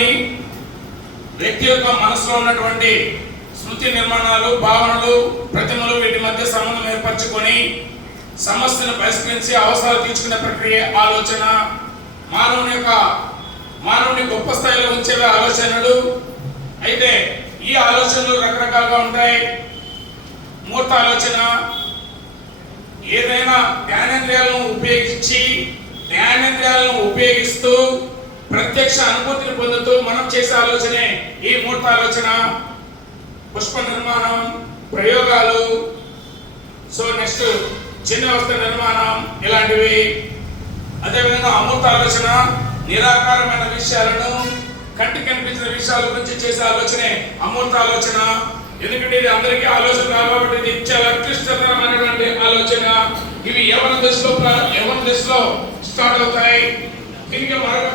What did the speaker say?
తెలుసుకొని వ్యక్తి యొక్క మనసులో ఉన్నటువంటి స్మృతి నిర్మాణాలు, భావనలు, ప్రతిమలు వీటి మధ్య సంబంధం ఏర్పరచుకొని సమస్యను పరిష్కరించి అవసరాలు తీర్చుకునే ప్రక్రియ ఆలోచన. మానవుని గొప్ప స్థాయిలో ఉంచేవే ఆలోచనలు. అయితే ఈ ఆలోచనలు రకరకాలుగా ఉంటాయి. మూర్త ఆలోచన ఏదైనా జ్ఞానేంద్రియాలను ఉపయోగిస్తూ ప్రత్యక్ష అనుభూతిని పొందుతూ మనం చేసే ఆలోచనే ఈ మూర్త ఆలోచన. పుష్ప నిర్మాణం, ప్రయోగాలు, నెక్స్ట్ చిన్న వస్తు నిర్మాణం ఇలాంటివి. అదేవిధంగా అమూర్త ఆలోచన నిరాకారమైన విషయాలను, కంటికి కనిపించిన విషయాల గురించి చేసే ఆలోచనే అమూర్త ఆలోచన. ఎందుకంటే ఇది అందరికీ ఆలోచన కాదు కాబట్టి ఇది చాలా క్లిష్టతరమైనటువంటి ఆలోచన. ఇవి యవ్వన దశలో స్టార్ట్ అవుతాయి. దీనికి మరొక